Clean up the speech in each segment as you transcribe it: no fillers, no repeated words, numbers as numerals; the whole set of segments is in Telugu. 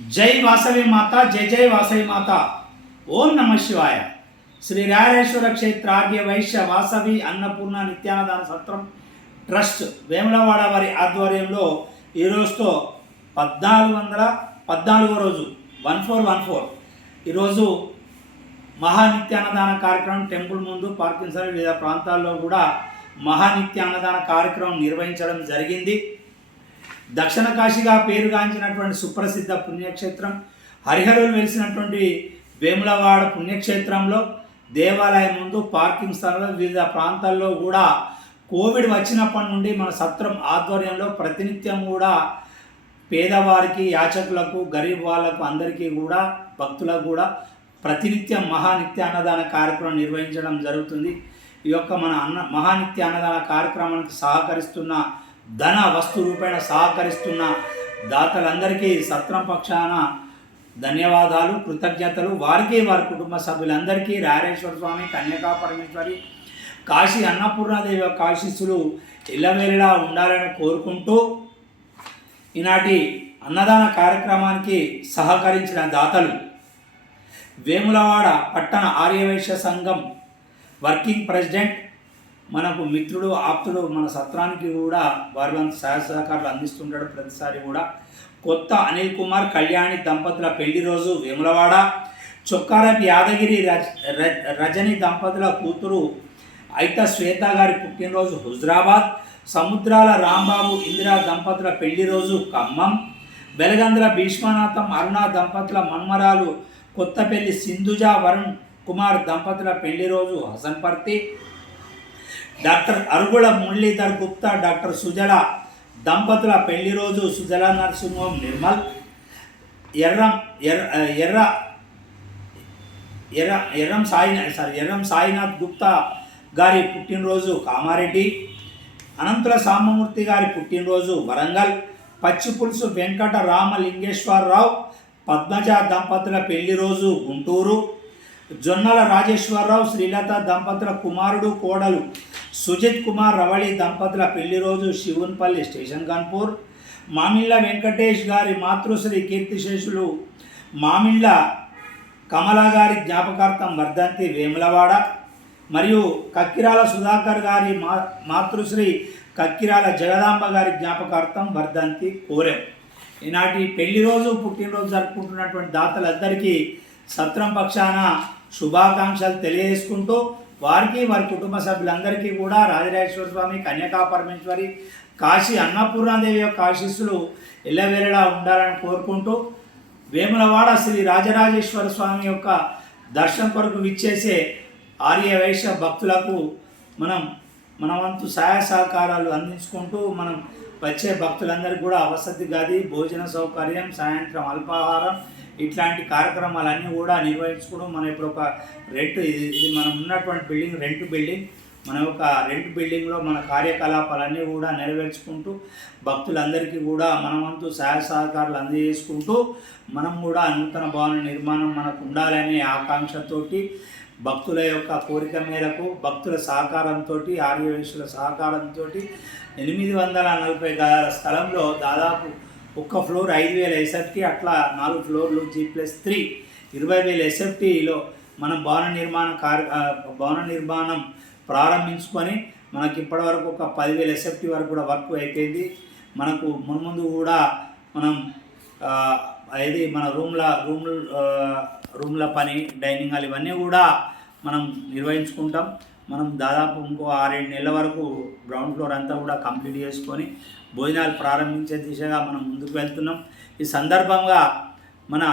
జై వాసవి మాత, జై జై వాసవి మాత. ఓం నమ శివాయ. శ్రీ రాయరేశ్వర క్షేత్ర ఆర్య వైశ్య వాసవి అన్నపూర్ణ నిత్యానదాన సత్రం ట్రస్ట్ వేములవాడ వారి ఆధ్వర్యంలో ఈ రోజుతో 1414వ రోజు 1414 ఈరోజు మహానిత్యాన్నదాన కార్యక్రమం టెంపుల్ ముందు పార్కిన్సన్ వివిధ ప్రాంతాల్లో కూడా మహానిత్యాన్నదాన కార్యక్రమం నిర్వహించడం జరిగింది. దక్షిణ కాశీగా పేరుగాంచినటువంటి సుప్రసిద్ధ పుణ్యక్షేత్రం హరిహరులు వెలిసినటువంటి వేములవాడ పుణ్యక్షేత్రంలో దేవాలయం ముందు పార్కింగ్ స్థలంలో వివిధ ప్రాంతాల్లో కూడా కోవిడ్ వచ్చినప్పటి నుండి మన సత్రం ఆధ్వర్యంలో ప్రతినిత్యం కూడా పేదవారికి, యాచకులకు, గరీబ్ వాళ్ళకు అందరికీ కూడా భక్తులకు కూడా ప్రతినిత్యం మహానిత్య అన్నదాన కార్యక్రమం నిర్వహించడం జరుగుతుంది. ఈ యొక్క మన మహానిత్య అన్నదాన కార్యక్రమానికి సహకరిస్తున్న ధన వస్తు రూపేణ సహకరిస్తున్న దాతలందరికీ సత్రం పక్షాన ధన్యవాదాలు, కృతజ్ఞతలు. వారికి, వారి కుటుంబ సభ్యులందరికీ రాయరేశ్వర స్వామి, కన్యకా పరమేశ్వరి, కాశీ అన్నపూర్ణాదేవి యొక్క ఆశీస్సులు ఇళ్ళవేళలా ఉండాలని కోరుకుంటూ ఈనాటి అన్నదాన కార్యక్రమానికి సహకరించిన దాతలు వేములవాడ పట్టణ ఆర్యవైశ్య సంఘం వర్కింగ్ ప్రెసిడెంట్, మనకు మిత్రుడు, ఆప్తుడు, మన సత్రానికి కూడా వారి వంతు సహాయ సహకారాలు అందిస్తుంటాడు ప్రతిసారి కూడా. కొత్త అనిల్ కుమార్, కళ్యాణి దంపతుల పెళ్లి రోజు వేములవాడ. చొక్కారపు యాదగిరి రజని దంపతుల కూతురు అయిత శ్వేత గారి పుట్టినరోజు హుజరాబాద్. సముద్రాల రాంబాబు, ఇందిరా దంపతుల పెళ్లి రోజు ఖమ్మం. వెలగంద్ర భీష్మనాథం, అరుణ దంపతుల మన్మరాలు కొత్తపల్లి సింధుజ వరుణ్ కుమార్ దంపతుల పెళ్లి రోజు హసన్పర్తి. డాక్టర్ అరుగుల మురళీధర్ గుప్తా, డాక్టర్ సుజల దంపతుల పెళ్లి రోజు సుజల నరసింహం నిర్మల్. ఎర్రం సాయినాథ్ గుప్తా గారి పుట్టినరోజు కామారెడ్డి. అనంతుల సామమూర్తి గారి పుట్టినరోజు వరంగల్. పచ్చిపులుసు వెంకట రామలింగేశ్వరరావు, పద్మజ దంపతుల పెళ్లి రోజు గుంటూరు. జొన్నల రాజేశ్వరరావు, శ్రీలత దంపతుల కుమారుడు కోడలు సుజిత్ కుమార్ రవళి దంపతుల పెళ్లి రోజు శివున్పల్లి స్టేషన్ కాన్పూర్. మామిళ్ళ వెంకటేష్ గారి మాతృశ్రీ కీర్తిశేషులు మామిళ్ళ కమల గారి జ్ఞాపకార్థం వర్ధంతి వేములవాడ. మరియు కక్కిరాల సుధాకర్ గారి మాతృశ్రీ కక్కిరాల జగదాంబ గారి జ్ఞాపకార్థం వర్ధంతి కోరెం. ఈనాటి పెళ్లి రోజు, పుట్టినరోజు జరుపుకుంటున్నటువంటి దాతలందరికీ సత్రం పక్షాన శుభాకాంక్షలు తెలియజేసుకుంటూ వారికి, వారి కుటుంబ సభ్యులందరికీ కూడా రాజరాజేశ్వర స్వామి, కన్యకా పరమేశ్వరి, కాశీ అన్నపూర్ణాదేవి యొక్క ఆశీస్సులు ఎల్లవేళలా ఉండాలని కోరుకుంటూ వేములవాడ శ్రీ రాజరాజేశ్వర స్వామి యొక్క దర్శనం కొరకు విచ్చేసే ఆర్య వైశ్య భక్తులకు మన వంతు సహాయ సహకారాలు అందించుకుంటూ మనం వచ్చే భక్తులందరికీ కూడా వసతి గది, భోజన సౌకర్యం, సాయంత్రం అల్పాహారం ఇట్లాంటి కార్యక్రమాలన్నీ కూడా నిర్వహించుకోవడం. మన ఇప్పుడు ఒక ఇది మనం ఉన్నటువంటి బిల్డింగ్ రెంట్ బిల్డింగ్. మన యొక్క రెంట్ బిల్డింగ్లో మన కార్యకలాపాలన్నీ కూడా నెరవేర్చుకుంటూ భక్తులందరికీ కూడా మన వంతు సహాయ సహకారాలు అందజేసుకుంటూ మనం కూడా నూతన భవన నిర్మాణం మనకు ఉండాలనే ఆకాంక్షతోటి, భక్తుల యొక్క కోరిక మేరకు, భక్తుల సహకారంతో, ఆర్యవైశ్యుల సహకారంతో 840 గజాల స్థలంలో దాదాపు ఒక్క ఫ్లోర్ 5,000 ఎస్ఎఫ్టీ, అట్లా 4 ఫ్లోర్లు G+3 20,000 ఎస్ఎఫ్టీలో మనం భవన నిర్మాణం ప్రారంభించుకొని మనకి ఇప్పటివరకు ఒక 10,000 ఎస్ఎఫ్టీ వరకు కూడా వర్క్ అయిపోయింది. మనకు మున్ముందు కూడా మనం ఇది మన రూమ్ల పని, డైనింగ్ హాల్ ఇవన్నీ కూడా మనం నిర్వహించుకుంటాం. మనం దాదాపు ఇంకో 6-7 నెలల వరకు గ్రౌండ్ ఫ్లోర్ అంతా కూడా కంప్లీట్ చేసుకొని భోజనాలు ప్రారంభించే దిశగా మనం ముందుకు వెళ్తున్నాం. ఈ సందర్భంగా మన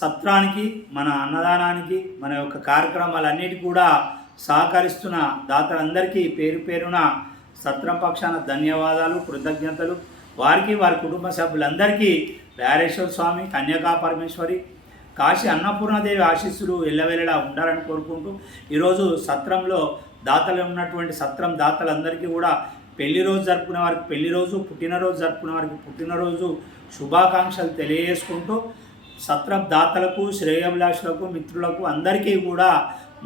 సత్రానికి, మన అన్నదానానికి, మన యొక్క కార్యక్రమాలన్నిటికీ కూడా సహకరిస్తున్న దాతలందరికీ పేరు పేరున సత్రం పక్షాన ధన్యవాదాలు, కృతజ్ఞతలు. వారికి, వారి కుటుంబ సభ్యులందరికీ రాయరేశ్వర స్వామి, కన్యకా పరమేశ్వరి, కాశీ అన్నపూర్ణాదేవి ఆశీస్సులు ఎల్లవేళలా ఉండాలని కోరుకుంటూ ఈరోజు సత్రంలో దాతలు ఉన్నటువంటి సత్రం దాతలందరికీ కూడా పెళ్లి రోజు జరుపుకునే వారికి పెళ్లి రోజు, పుట్టినరోజు జరుపుకునే వారికి పుట్టినరోజు శుభాకాంక్షలు తెలియజేసుకుంటూ సత్రం దాతలకు, శ్రేయోభిలాషులకు, మిత్రులకు అందరికీ కూడా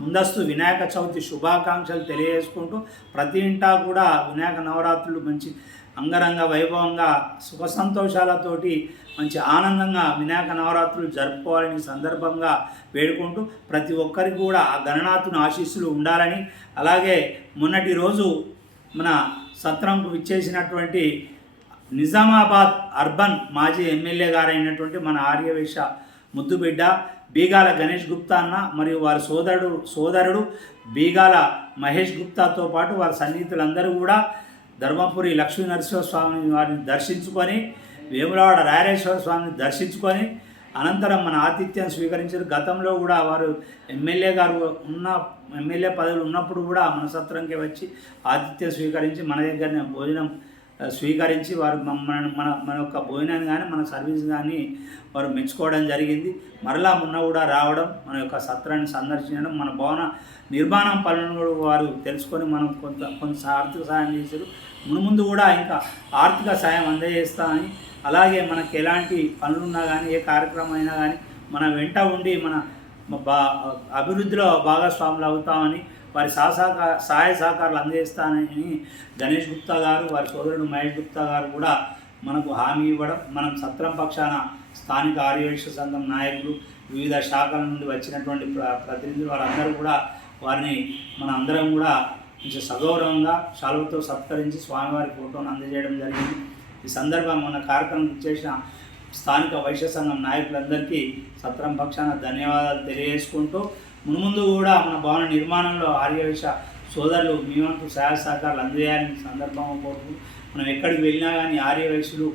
ముందస్తు వినాయక చవితి శుభాకాంక్షలు తెలియజేసుకుంటూ ప్రతి ఇంటా కూడా వినాయక నవరాత్రులు మంచి అంగరంగ వైభవంగా సుఖ సంతోషాలతోటి మంచి ఆనందంగా వినాయక నవరాత్రులు జరుపుకోవాలని సందర్భంగా వేడుకుంటూ ప్రతి ఒక్కరికి కూడా ఆ గణనాథుని ఆశీస్సులు ఉండాలని, అలాగే మొన్నటి రోజు మన సత్రంకు విచ్చేసినటువంటి నిజామాబాద్ అర్బన్ మాజీ ఎమ్మెల్యే గారైనటువంటి మన ఆర్యవైశ్య ముద్దుబిడ్డ బీగాల గణేష్ గుప్తా అన్న మరియు వారి సోదరుడు బీగాల మహేష్ గుప్తాతో పాటు వారి సన్నిహితులందరూ కూడా ధర్మపురి లక్ష్మీ నరసింహస్వామి వారిని దర్శించుకొని, వేములవాడ రాయరేశ్వర స్వామిని దర్శించుకొని అనంతరం మన ఆతిథ్యం స్వీకరించారు. గతంలో కూడా వారు ఎమ్మెల్యే పదవులు ఉన్నప్పుడు కూడా మన సత్రంకి వచ్చి ఆతిథ్యం స్వీకరించి మన దగ్గరనే భోజనం స్వీకరించి వారు మన యొక్క భోజనాన్ని కానీ మన సర్వీస్ కానీ వారు మెచ్చుకోవడం జరిగింది. మరలా మొన్న కూడా రావడం, మన యొక్క సత్రాన్ని సందర్శించడం, మన భవన నిర్మాణం పనులను కూడా వారు తెలుసుకొని మనం కొంత ఆర్థిక సాయం చేశారు. ముందు కూడా ఇంకా ఆర్థిక సాయం అందజేస్తామని, అలాగే మనకు ఎలాంటి పనులున్నా కానీ ఏ కార్యక్రమం అయినా కానీ మన వెంట ఉండి మన అభివృద్ధిలో భాగస్వాములు అవుతామని, వారి సహాయ సహకారాలు అందజేస్తానని గణేష్ గుప్తా గారు, వారి సోదరుడు మహేష్ గుప్తా గారు కూడా మనకు హామీ ఇవ్వడం, మనం సత్రం పక్షాన స్థానిక ఆర్యవైశ్య సంఘం నాయకులు, వివిధ శాఖల నుండి వచ్చినటువంటి ప్రతినిధులు వారందరూ కూడా వారిని మన అందరం కూడా కొంచెం సగౌరవంగా శాలువతో సత్కరించి స్వామివారి ఫోటోను అందజేయడం జరిగింది. ఈ సందర్భంగా మన కార్యక్రమం చేసిన స్థానిక వైశ్య సంఘం నాయకులందరికీ సత్రం పక్షాన ధన్యవాదాలు తెలియజేసుకుంటూ, మున్ముందు కూడా మన భవన నిర్మాణంలో ఆర్యవైశ్య సోదరులు మీ వంతు సహాయ సహకారాలు అందజేయాలని సందర్భంగా కోరుతూ, మనం ఎక్కడికి వెళ్ళినా కానీ ఆర్యవైశ్యులు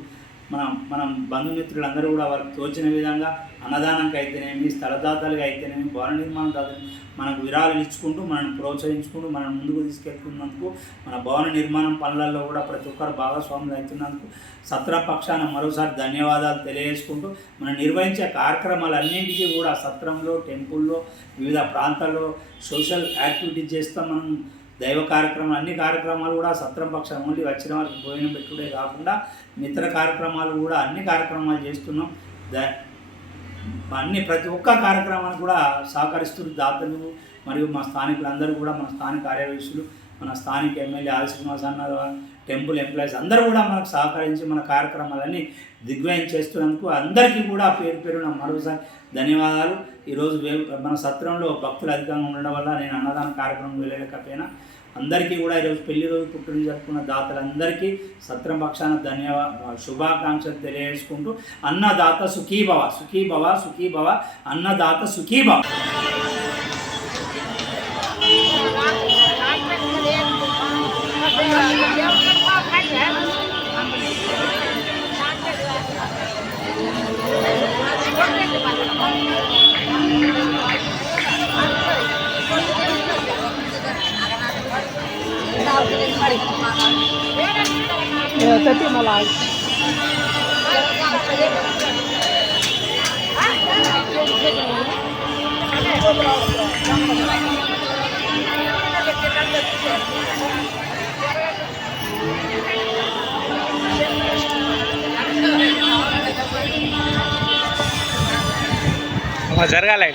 మనం బంధుమిత్రులందరూ కూడా వారికి తోచిన విధంగా అన్నదానంకి అయితేనేమి, స్థలదాతలుగా అయితేనేమి, భవన నిర్మాణ దాతలు మనకు విరాళాలు ఇచ్చుకుంటూ మనల్ని ప్రోత్సహించుకుంటూ మనం ముందుకు తీసుకెళ్తున్నందుకు, మన భవన నిర్మాణం పనులలో కూడా ప్రతి ఒక్కరు భాగస్వాములు అవుతున్నందుకు సత్ర పక్షాన మరోసారి ధన్యవాదాలు తెలియజేసుకుంటూ, మనం నిర్వహించే కార్యక్రమాలన్నింటికీ కూడా సత్రంలో, టెంపుల్లో, వివిధ ప్రాంతాల్లో సోషల్ యాక్టివిటీస్ చేస్తాం. మనం దైవ కార్యక్రమాలు, అన్ని కార్యక్రమాలు కూడా సత్రం పక్షం ఓన్లీ వచ్చిన వారికి భోజనం పెట్టుడే కాకుండా మిత్ర కార్యక్రమాలు కూడా అన్ని కార్యక్రమాలు చేస్తున్నాం. ప్రతి ఒక్క కార్యక్రమాన్ని కూడా సహకరిస్తున్న దాతలు మరియు మా స్థానికులందరూ కూడా, మన స్థానిక ఆర్యవైశ్యులు, మన స్థానిక ఎమ్మెల్యే ఆది శ్రీనివాస్ అన్న, టెంపుల్ ఎంప్లాయీస్ అందరూ కూడా మనకు సహకరించి మన కార్యక్రమాలన్నీ దిగ్విజయం చేస్తున్నందుకు అందరికీ కూడా పేరు పేరున మరోసారి ధన్యవాదాలు. ఈరోజు మన సత్రంలో భక్తులు అధికంగా ఉండడం వల్ల నేను అన్నదాన కార్యక్రమం వెళ్ళలేకపోయినా అందరికీ కూడా ఈరోజు పెళ్లి రోజు పుట్టినరోజు జరుపుకున్న దాతలందరికీ సత్రం పక్షాన శుభాకాంక్షలు తెలియజేసుకుంటూ, అన్నదాత సుఖీభవ, సుఖీభవ, సుఖీభవ, అన్నదాత సుఖీభవ. Tapi malah జరగాలి.